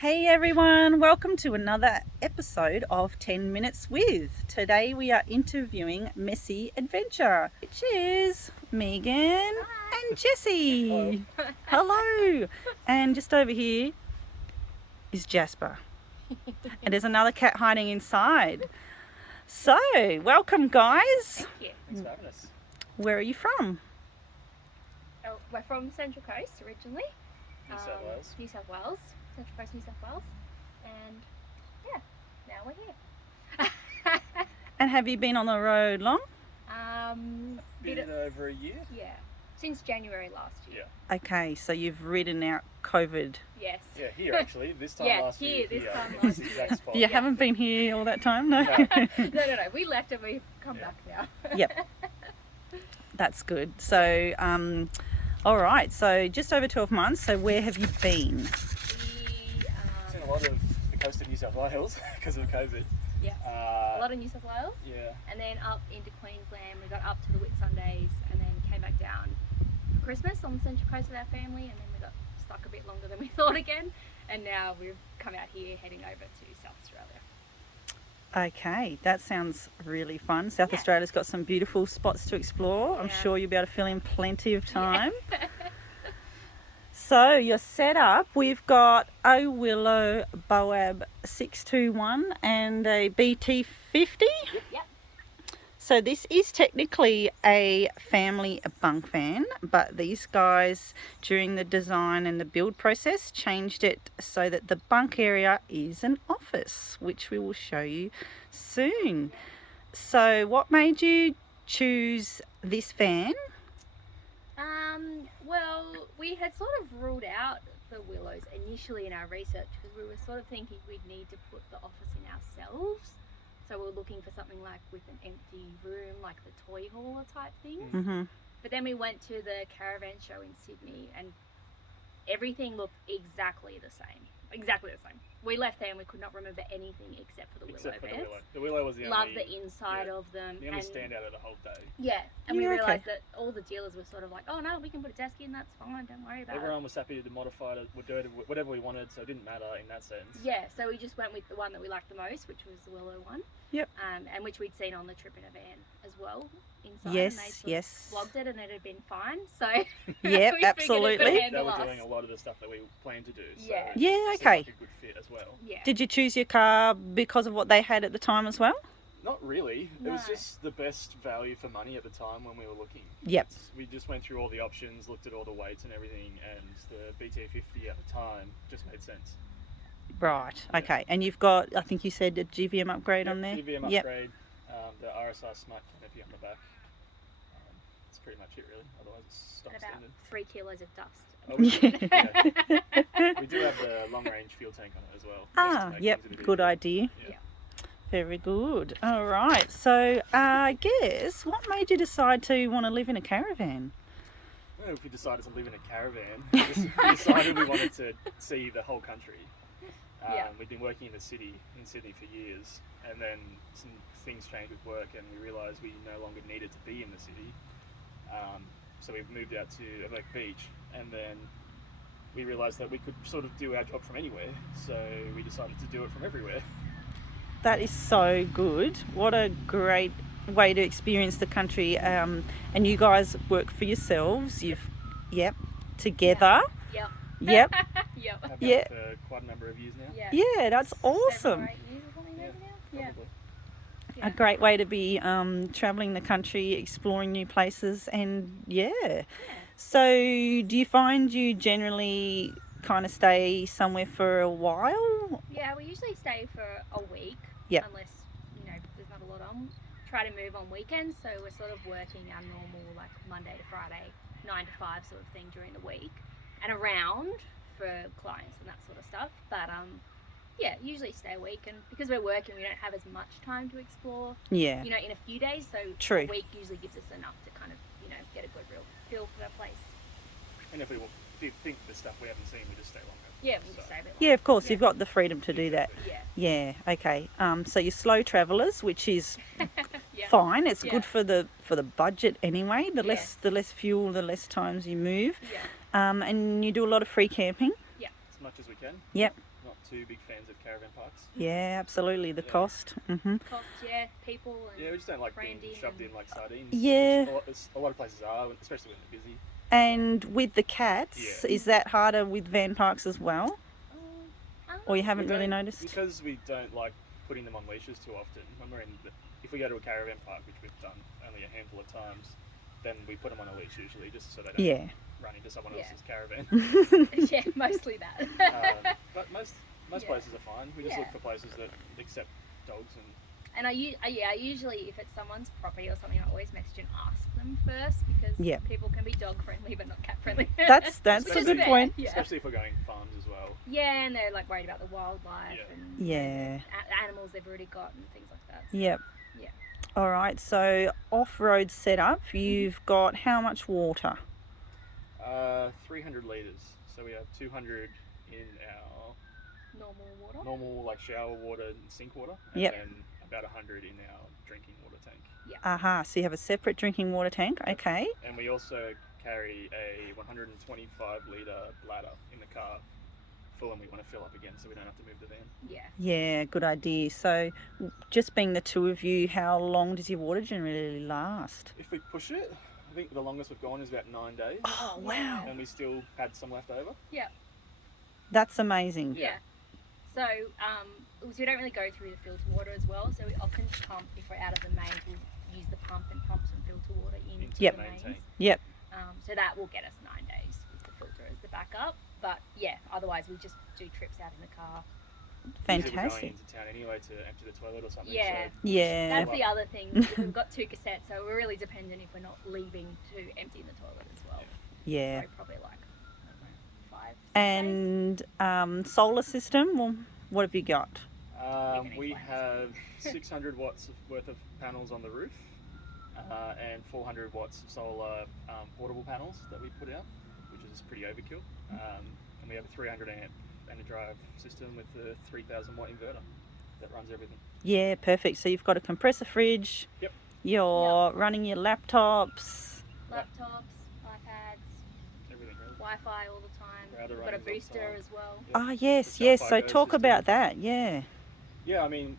Hey everyone, welcome to another episode of 10 Minutes With. Today we are interviewing Messe Adventure, which is Megan and Jessie. Hello. And just over here is Jasper. And there's another cat hiding inside. So, welcome guys. Thank you. Thanks for having us. Where are you from? Oh, we're from Central Coast originally. New South Wales. New South Wales. Central Coast, New South Wales. And yeah, now we're here. And have you been on the road long? Been over a year? Yeah, since January last year. Yeah. Okay, so you've ridden out COVID. Yes. Yeah, here actually. This time Yeah, last year. here, this time in last this year. exact spot. You haven't been here all that time, no? No. No. We left and we've come Yeah. back now. Yep. That's good. So, all right. So just over 12 months. So where have you been? Seen a lot of the coast of New South Wales because of COVID. Yeah. A lot of New South Wales. Yeah. And then up into Queensland. We got up to the Whitsundays and then came back down for Christmas on the Central Coast with our family, and then we got stuck a bit longer than we thought again. And now we've come out here heading over to South Australia. Okay, that sounds really fun. South Yeah. Australia's got some beautiful spots to explore. I'm Yeah. sure you'll be able to fill in plenty of time. So your setup, we've got a Willow Boab 621 and a BT50. Yep. So this is technically a family bunk van, but these guys during the design and the build process changed it so that the bunk area is an office, which we will show you soon. So what made you choose this van? Well, we had sort of ruled out the Willows initially in our research because we were sort of thinking we'd need to put the office in ourselves. So we were looking for something like with an empty room, like the toy hauler type things. Mm-hmm. But then we went to the Caravan show in Sydney and everything looked exactly the same. Exactly the same. We left there and we could not remember anything except for the Willow Except for the vans. Willow. The Willow was the Love only, the inside of them. the only and standout of the whole day. yeah, and we Yeah, okay. realised that all the dealers were sort of like, oh no, we can put a desk in, that's fine, don't worry about Everyone it. was happy to modify it, we'd do it whatever we wanted, so it didn't matter in that sense. Yeah, so we just went with the one that we liked the most, which was the Willow one. Yep. And which we'd seen on the trip in a van as well inside. Yes, and they sort of yes. vlogged it and it had been fine, so Yep, we figured it could absolutely. They handle were us. doing a lot of the stuff that we planned to do. So Yeah. it Yeah, seemed okay. like a good fit as well. Yeah. Did you choose your car because of what they had at the time as well? Not really. It was No. just the best value for money at the time when we were looking. Yep. We just went through all the options, looked at all the weights and everything, and the BT50 at the time just made sense. Right, okay. And you've got, I think you said, a GVM upgrade on there? GVM Yep. upgrade, the RSI Smart canopy on the back. That's pretty much it, really. Otherwise, it's stock And about standard. 3 kilos of dust. Oh, we, yeah. We do have the long range fuel tank on it as well. just to Ah, make yep, things a bit good easier. idea. Yeah. Very good. All right, so I guess what made you decide to want to live in a caravan? Well, if we decided to live in a caravan, we decided we wanted to see the whole country. Yeah. We'd been working in Sydney for years, and then some things changed with work, and we realised we no longer needed to be in the city. So we moved out to Evoke Beach, and then we realised that we could sort of do our job from anywhere. So we decided to do it from everywhere. That is so good. What a great way to experience the country. And you guys work for yourselves. Together. Yep. Yep. Yep. Have Yeah. done it for quite a number of years now. Yeah. Yeah, that's 7 or awesome. 8 years or something maybe now? Yeah. Probably. A great way to be traveling the country, exploring new places, and yeah. So, do you find you generally kind of stay somewhere for a while? Yeah, we usually stay for a week. Yep. Unless, there's not a lot on. Try to move on weekends, so we're sort of working our normal, like, Monday to Friday, 9 to 5 sort of thing during the week. And around for clients and that sort of stuff. But, yeah, usually stay a week. And because we're working, we don't have as much time to explore, Yeah. in a few days. So True. a week usually gives us enough to kind of, get a good real feel for the place. And if we think the stuff we haven't seen, we just stay longer. Yeah, we just stay a bit Yeah, of course, Yeah. you've got the freedom to do that. Yeah. Yeah, okay. So you're slow travellers, which is Yeah. fine. It's Yeah. good for the budget anyway. The less Yes. the less fuel, the less times you move. Yeah. And you do a lot of free camping. As much as we can. Yep. Not too big fans of caravan parks. Yeah, absolutely. The Yeah. cost. Mm-hmm. Costs, yeah, people and Yeah, we just don't like being branding shoved and- in like sardines. Yeah. Which a lot of places are, especially when they're busy. And with the cats, Yeah. is that harder with van parks as well? Or you We haven't really don't- noticed? Because we don't like putting them on leashes too often. When we're if we go to a caravan park, which we've done only a handful of times, then we put them on a leash usually, just so they don't Yeah. run into someone Yeah. else's caravan. Yeah, mostly that. But most Yeah. places are fine. We just look Yeah. for places that accept dogs and. And I usually, if it's someone's property or something, I always message and ask them first because Yeah. people can be dog friendly but not cat friendly. That's a Especially- good point. Yeah. Especially if we're going farms as well. Yeah, and they're like worried about the wildlife Yeah. and Yeah. animals they've already got and things like that. So, Yep. Yeah. All right, so off-road setup, you've got how much water? 300 litres. So we have 200 in our Normal water. normal like shower water and sink water, and Yep. then about 100 in our drinking water tank. Aha, so you have a separate drinking water tank, okay. And we also carry a 125 litre bladder in the car for when we want to fill up again, so we don't have to move the van. Yeah. Yeah, good idea. So just being the two of you, how long does your water generally last? If we push it, I think the longest we've gone is about 9 days, Oh, wow. and we still had some left over. That's amazing. Yeah. So, so we don't really go through the filter water as well. So we often pump, if we're out of the mains, we'll use the pump and pump some filter water into Yep. the mains. Tank. Yep. So that will get us 9 days with the filter as the backup. But yeah, otherwise we just do trips out in the car. Usually we're going Fantastic. into town anyway to empty the toilet or something. Yeah. So Yeah. That's the other thing. We've got 2 cassettes, so we're really dependent if we're not leaving to empty the toilet as well. Yeah. So probably like, I don't know, 5 days. And solar system, well, what have you got? we explain have 600 watts worth of panels on the roof, and 400 watts of solar portable panels that we put out, which is pretty overkill. And we have a 300 amp and a drive system with a 3000 watt inverter that runs everything. Yeah, perfect. So you've got a compressor fridge. Yep. You're running your laptops. Laptops, iPads, Everything really. Wi-Fi all the time. Router We've got a running's on booster time. as well. Yep. Ah, yes, The yes. cell So phone talk system. about that. Yeah. Yeah, I mean,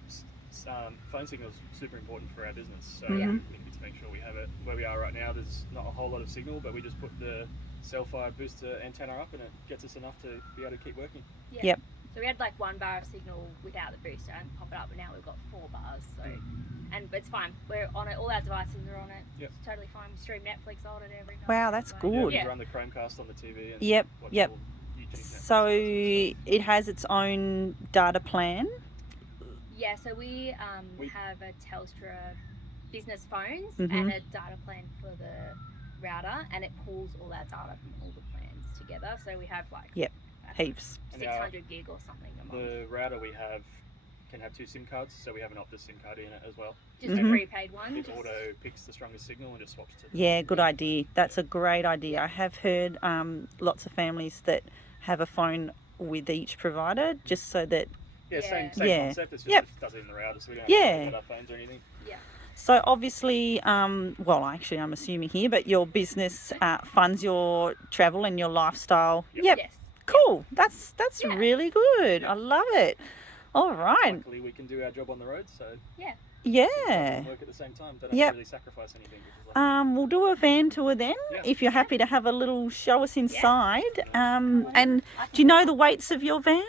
phone signal is super important for our business, so Mhm. we need to make sure we have it. Where we are right now, there's not a whole lot of signal, but we just put the cell-fi booster antenna up and it gets us enough to be able to keep working. Yeah. Yep. So we had like 1 bar of signal without the booster and pop it up, but now we've got 4 bars. So, and it's fine. We're on it. All our devices are on it. Yep. It's totally fine. We stream Netflix on it every night. Wow, that's So, good. Yeah, Good. we Yeah. run the Chromecast on the TV and Yep, watch yep. all YouTube, Netflix, So all that sort of it has its own data plan. Yeah. So we We- have a Telstra business phones Mhm. and a data plan for the router, and it pulls all our data from all the plans together. So we have like Yep. I don't know, Heaps. And 600 gig or something a month. The router we have can have 2 SIM cards, so we have an Optus SIM card in it as well. Just Mhm. a prepaid one. It just- auto picks the strongest signal and just swaps to. Yeah, good idea. That's a great idea. I have heard lots of families that have a phone with each provider just so that. Yeah, same Yeah. same Yeah. concept. It's just Yep. it does it in the router, so we don't Yeah. have to worry about our phones or anything. So obviously, well, actually, I'm assuming here, but your business funds your travel and your lifestyle. Yep. Yep. Yes. Cool. That's Yeah. really good. Yeah. I love it. All right. Luckily, we can do our job on the road, so Yeah. work at the same time. Don't have Yep. to really sacrifice anything. Which is like, We'll do a van tour then, Yeah. if you're happy to have a little show us inside. Yeah. And do you know the weights of your van?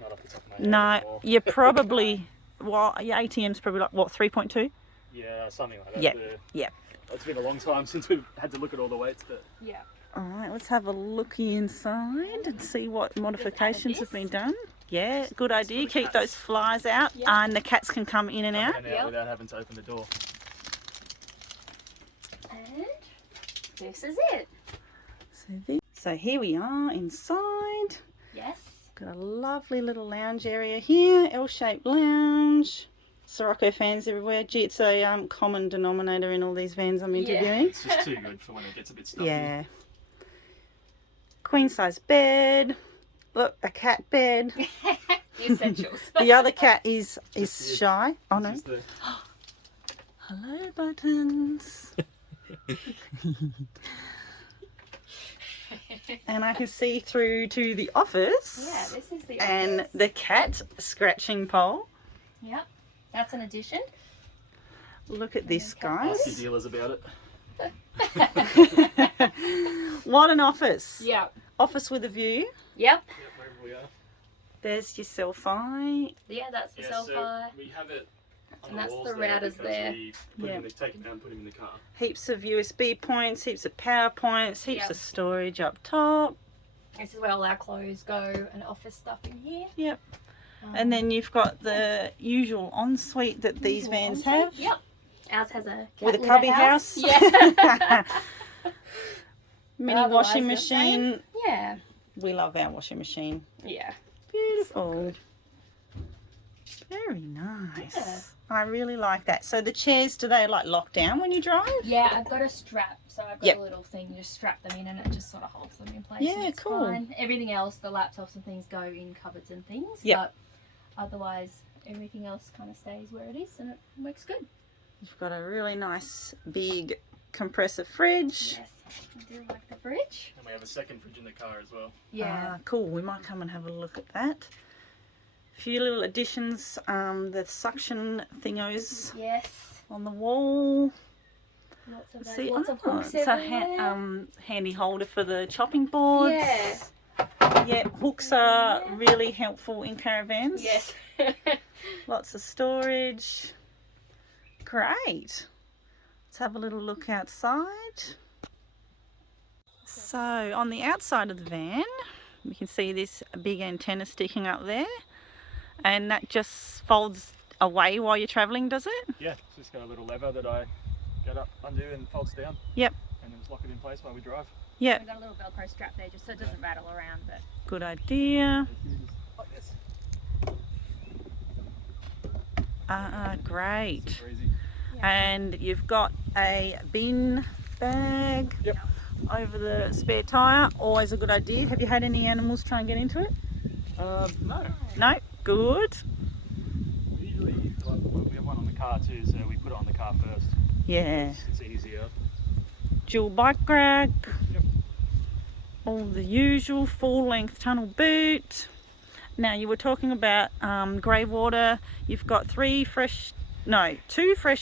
not off the top of my head No, anymore. you're probably, well, your ATM's probably like, what, 3.2? Yeah, something like that. Yep. Yep. It's been a long time since we've had to look at all the weights, but Yeah. All right, let's have a looky inside and see what modifications have been done. Yeah, good idea. the Keep cats. those flies out, Yeah. and the cats can come in and out. and out Yep. without having to open the door. And this is it. So here we are inside. Yes. Got a lovely little lounge area here, L-shaped lounge. Sirocco fans everywhere. Gee, it's a common denominator in all these vans I'm interviewing. It's just too good for when it gets a bit stuffy. Yeah. Queen size bed. Look, a cat bed. The essentials. The other cat is shy. Oh no. It's just Hello, Buttons. And I can see through to the office. Yeah, this is the And office. the cat scratching pole. Yep, that's an addition. Look at this, Ask your guys. dealers about it. What an office. Yeah. Office with a view. Yep. Yep, wherever we are. There's your selfie. Yeah, that's the Yeah, selfie. so we have it on And the that's walls the there routers because there. we put Yeah. them in, take them down and put them in the car. Heaps of USB points, heaps of power points, heaps Yep. of storage up top. This is where all our clothes go and office stuff in here. Yep. And then you've got the usual ensuite that these usual vans ensuite. have. Yep. Ours has a cat With a litter cubby house. Yeah. Mini Otherwise washing the same. machine. Yeah. We love our washing machine. Yeah. Beautiful. Very nice. I really like that. So the chairs, do they like lock down when you drive? Yeah, I've got a strap, so I've got Yep. a little thing. You just strap them in, and it just sort of holds them in place. Yeah, and it's cool. Fine. Everything else, the laptops and things, go in cupboards and things. Yep. But otherwise, everything else kind of stays where it is, and it works good. You've got a really nice big compressor fridge. Yes, I do like the fridge. And we have a second fridge in the car as well. Yeah. Ah, cool. We might come and have a look at that. A few little additions. The suction thingos Yes. on the wall. Lots of those. See, Lots of oh, hooks it's a everywhere. handy holder for the chopping boards. Yeah. Yeah, hooks are really helpful in caravans. Yes. Lots of storage. Great. Let's have a little look outside. So on the outside of the van, we can see this big antenna sticking up there, and that just folds away while you're travelling, does it? Yeah, it's just got a little lever that I get up, undo and folds down. Yep. And then just lock it in place while we drive. Yep. We've got a little Velcro strap there just so it doesn't rattle around. But Good idea. Like this. Great. Super easy. And you've got a bin bag Yep. over the spare tyre. Always a good idea. Have you had any animals try and get into it? No. No? Good. We usually, we have one on the car too, so we put it on the car first. Yeah. It's easier. Dual bike rack. Yep. All the usual full length tunnel boot. Now you were talking about grey water. You've got two fresh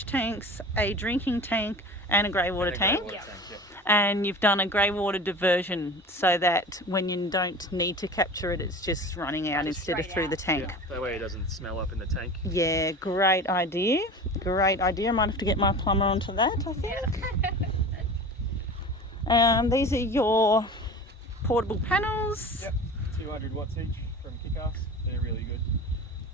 tanks, a drinking tank and a grey water And a grey tank. water Yeah. tank, yep. And you've done a grey water diversion so that when you don't need to capture it, it's just running out Just instead of straight through the out. tank. Yeah, that way it doesn't smell up in the tank. Yeah, great idea. Great idea. I might have to get my plumber onto that, I think. These are your portable panels. Yep. 200 watts each from Kick-Ass. They're really good.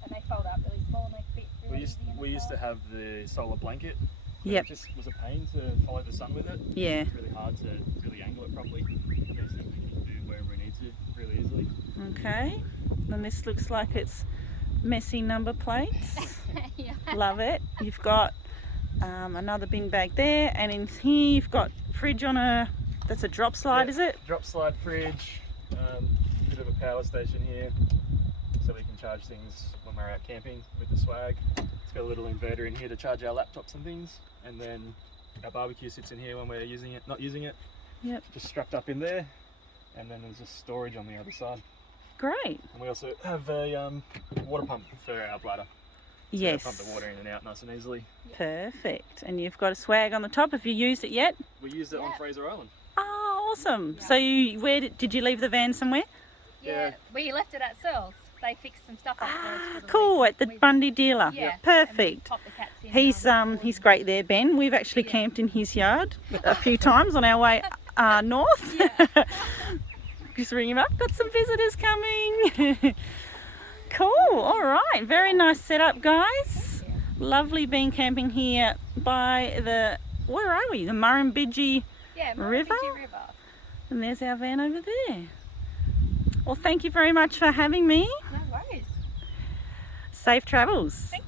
and they fold up really small and they fit really easy in We the used to car. have the solar blanket. but Yep. It just was a pain to follow the sun with it. Yeah. It's really hard to really angle it properly. These things we can do wherever we need to really easily. Okay. And this looks like it's Messe number plates. Yeah. Love it. You've got another bin bag there, and in here you've got fridge on that's a drop slide, Yeah. is it? Drop slide fridge, bit of a power station here, so we can charge things when we're out camping with the swag. It's got a little inverter in here to charge our laptops and things, and then our barbecue sits in here when we're not using it. Yep. Just strapped up in there, and then there's just storage on the other side. Great. And we also have a water pump for our bladder. So Yes. pump the water in and out nice and easily. Perfect. And you've got a swag on the top. Have you used it yet? We used it on Yeah. Fraser Island. Oh, awesome. Yeah. So where did you leave the van somewhere? Yeah, we left it at Searles. They fixed some stuff up for us for the Cool, week. at the We- Bundy dealer. Yeah. Perfect. Pop the cats in He's before. great there, Ben. We've actually Yeah. camped in his yard a few times on our way north. Yeah. Just ring him up. Got some visitors coming. Cool. All right. Very nice setup, guys. Yeah. Lovely being camping here by where are we? The Murrumbidgee. Yeah, River? Murrumbidgee River. And there's our van over there. Well, thank you very much for having me. No worries. Safe travels. Thank